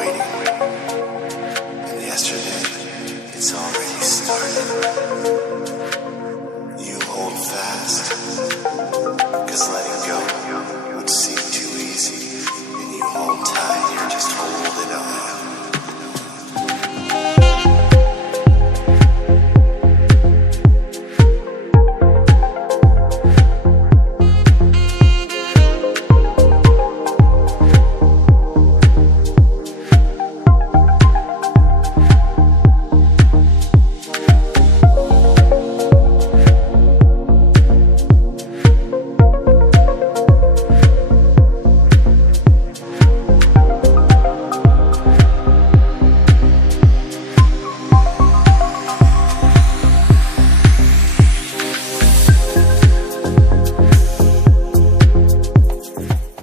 waiting. And yesterday, it's already started. You hold fast, 'cause letting go would seem too easy. And you hold tight.